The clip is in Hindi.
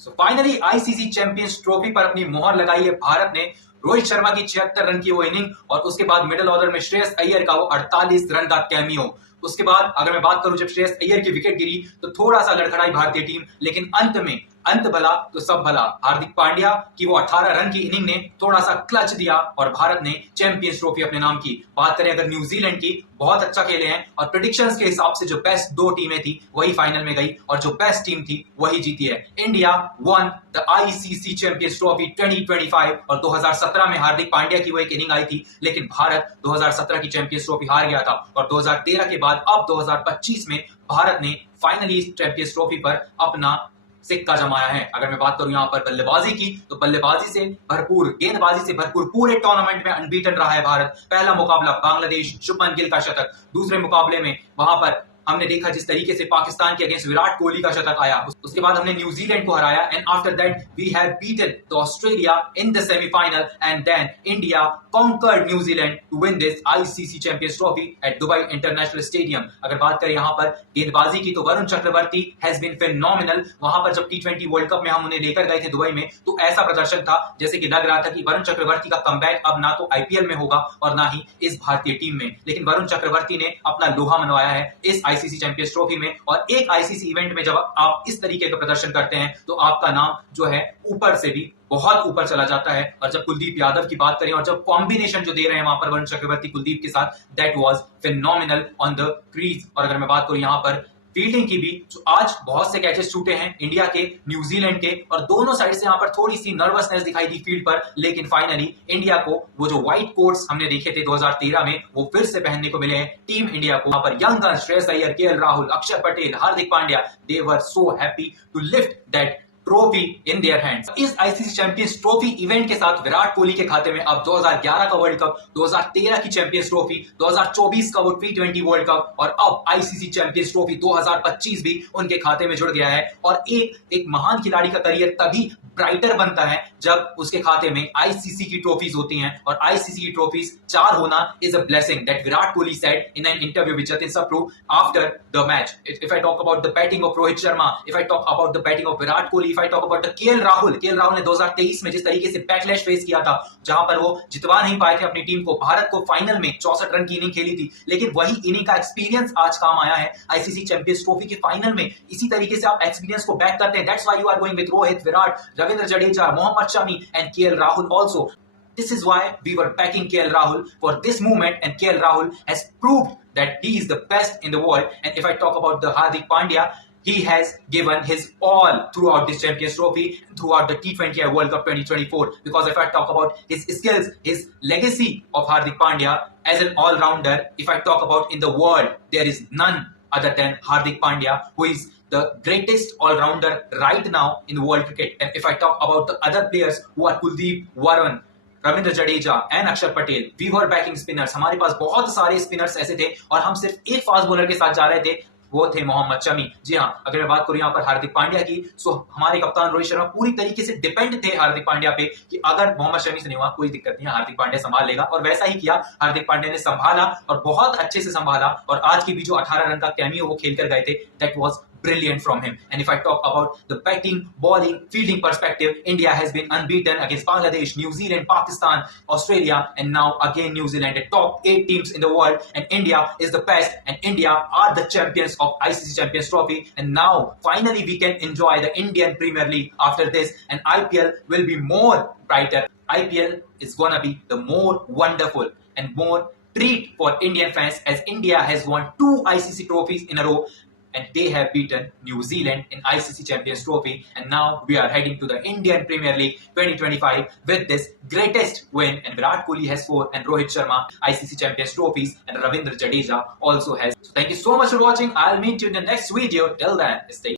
So finally ICC champions trophy पर अपनी मोहर लगाई है भारत ने। रोहित शर्मा की 76 रन की वो इनिंग और उसके बाद मिडिल ऑर्डर में श्रेयस अय्यर का वो 48 रन का कैमियो। उसके बाद अगर मैं बात करूं जब श्रेयस अय्यर की विकेट गिरी तो थोड़ा सा लड़खड़ाई भारतीय टीम, लेकिन अंत भला तो सब भला। हार्दिक पांड्या की वो 18 रन की इनिंग ने थोड़ा सा क्लच दिया और भारत ने चैंपियंस ट्रॉफी अपने नाम की। बात करें अगर न्यूजीलैंड की, बहुत अच्छा खेले हैं और प्रेडिक्शंस के हिसाब से जो बेस्ट दो टीमें थी वही फाइनल में गई और जो बेस्ट टीम थी वही जीती है। India one the ICC champions trophy 2025 और 2017 में हार्दिक पांड्या की वो एक इनिंग आई थी, लेकिन भारत 2017 की चैंपियंस ट्रॉफी हार गया था और 2013 के बाद अब 2025 में भारत ने फाइनली इस चैंपियंस ट्रॉफी पर अपना सिक्का जमाया है। अगर मैं बात करूं यहां पर बल्लेबाजी की तो बल्लेबाजी से भरपूर, गेंदबाजी से भरपूर पूरे टूर्नामेंट में अनबीटन रहा है भारत। पहला मुकाबला बांग्लादेश, शुभमन गिल का शतक। दूसरे मुकाबले में वहां पर हमने देखा जिस तरीके से पाकिस्तान के अगेंस्ट विराट कोहली का शतक आया। उसके बाद हमने न्यूजीलैंड को हराया and after that we have beaten the Australia in the semifinal and then India conquered New Zealand to win this ICC champions trophy at Dubai international stadium. अगर बात करें यहां पर गेंदबाजी की तो Varun Chakravarthy has been phenomenal. वहां पर जब टी20 वर्ल्ड कप में हम उन्हें लेकर गए थे दुबई में तो ऐसा प्रदर्शन था जैसे कि लग रहा था कि वरुण चक्रवर्ती का कमबैक अब ना तो आईपीएल में होगा और ना ही इस भारतीय टीम में, लेकिन वरुण चक्रवर्ती ने अपना लोहा मनवाया है इस आईसीसी चैंपियंस ट्रॉफी में। और एक आईसीसी इवेंट में जब आप इस तरीके का प्रदर्शन करते हैं तो आपका नाम जो है ऊपर से भी बहुत ऊपर चला जाता है। और जब कुलदीप यादव की बात करें और जब कॉम्बिनेशन जो दे रहे हैं वहां पर वरुण चक्रवर्ती कुलदीप के साथ, that was phenomenal on the crease. और अगर मैं बात करूं यहां पर फील्डिंग की भी, जो आज बहुत से कैचेस छूटे हैं इंडिया के, न्यूजीलैंड के, और दोनों साइड से यहां पर थोड़ी सी नर्वसनेस दिखाई दी फील्ड पर, लेकिन फाइनली इंडिया को वो जो व्हाइट कोट्स हमने देखे थे 2013 में वो फिर से पहनने को मिले हैं टीम इंडिया को। वहां पर young guns Shreyas Iyer, KL Rahul, Akshar Patel, Hardik Pandya, they were so happy to lift that trophy in their hands. इस आईसीसी चैंपियंस ट्रॉफी इवेंट के साथ विराट कोहली के खाते में अब 2011 का वर्ल्ड कप, 2013 की चैंपियंस ट्रॉफी, 2024 का वो टी20 वर्ल्ड कप और अब आईसीसी चैंपियंस ट्रॉफी 2025 भी उनके खाते में जुड़ गया है। और एक महान खिलाड़ी का करियर तभी ब्राइटर बनता है जब उसके खाते में आईसीसी की ट्रॉफीज होती हैं, और आईसीसी की ट्रॉफीज 4 होना is a blessing that Virat Kohli said in an interview with Jatin Sapru after the match. If I talk about the batting of Rohit Sharma, if I talk about the batting of Virat Kohli, if I talk about the KL Rahul ने 2023 में जिस तरीके से बैकलैश फेस किया था, जहां पर वो जितवा नहीं पाए थे अपनी टीम को, भारत को फाइनल में 64 रन की इनिंग खेली थी, लेकिन वही इनिंग का एक्सपीरियंस आज काम आया है आईसीसी चैंपियंस ट्रॉफी के फाइनल में। इसी तरीके से आप एक्सपीरियंस को बैक करते हैं, that's why you are going with Rohit, Virat, Ravindra Jadeja, Mohammed Shami and KL Rahul also. This is why we were backing KL Rahul for this movement, and KL Rahul has proved that he is the best in the world. And if I talk about the Hardik Pandya, he has given his all throughout this Champions Trophy, throughout the T20 World Cup 2024. Because if I talk about his skills, his legacy of Hardik Pandya as an all-rounder, if I talk about in the world, there is none other than Hardik Pandya, who is the greatest all-rounder right now in world cricket. And if I talk about the other players who are Kuldeep, Varun, Ravindra Jadeja and Akshar Patel, we were backing spinners. हमारे पास बहुत सारे स्पिनर्स ऐसे थे और हम सिर्फ एक फास्ट बॉलर के साथ जा रहे थे, वो थे मोहम्मद शमी। जी हाँ, अगर मैं बात करूं यहाँ पर हार्दिक पांड्या की, सो हमारे कप्तान रोहित शर्मा पूरी तरीके से डिपेंड थे हार्दिक पांड्या पे कि अगर मोहम्मद शमी से नहीं हुआ कोई दिक्कत नहीं है, हार्दिक पांड्या संभाल लेगा, और वैसा ही किया। हार्दिक पांड्या ने संभाला और बहुत अच्छे से संभाला, और आज की भी जो 18 रन का कैमियो वो खेल कर गए थे, that was brilliant from him. And if I talk about the batting, bowling, fielding perspective, India has been unbeaten against Bangladesh, New Zealand, Pakistan, Australia, and now again New Zealand, the top 8 teams in the world, and India is the best, and India are the champions of ICC Champions Trophy. And now finally we can enjoy the Indian Premier League after this, and IPL will be more brighter. IPL is gonna be the more wonderful and more treat for Indian fans, as India has won 2 ICC trophies in a row, and they have beaten New Zealand in ICC Champions Trophy, and now we are heading to the Indian Premier League 2025 with this greatest win, and Virat Kohli has 4 and Rohit Sharma ICC Champions Trophies, and Ravindra Jadeja also has. So thank you so much for watching. I'll meet you in the next video. Till then, stay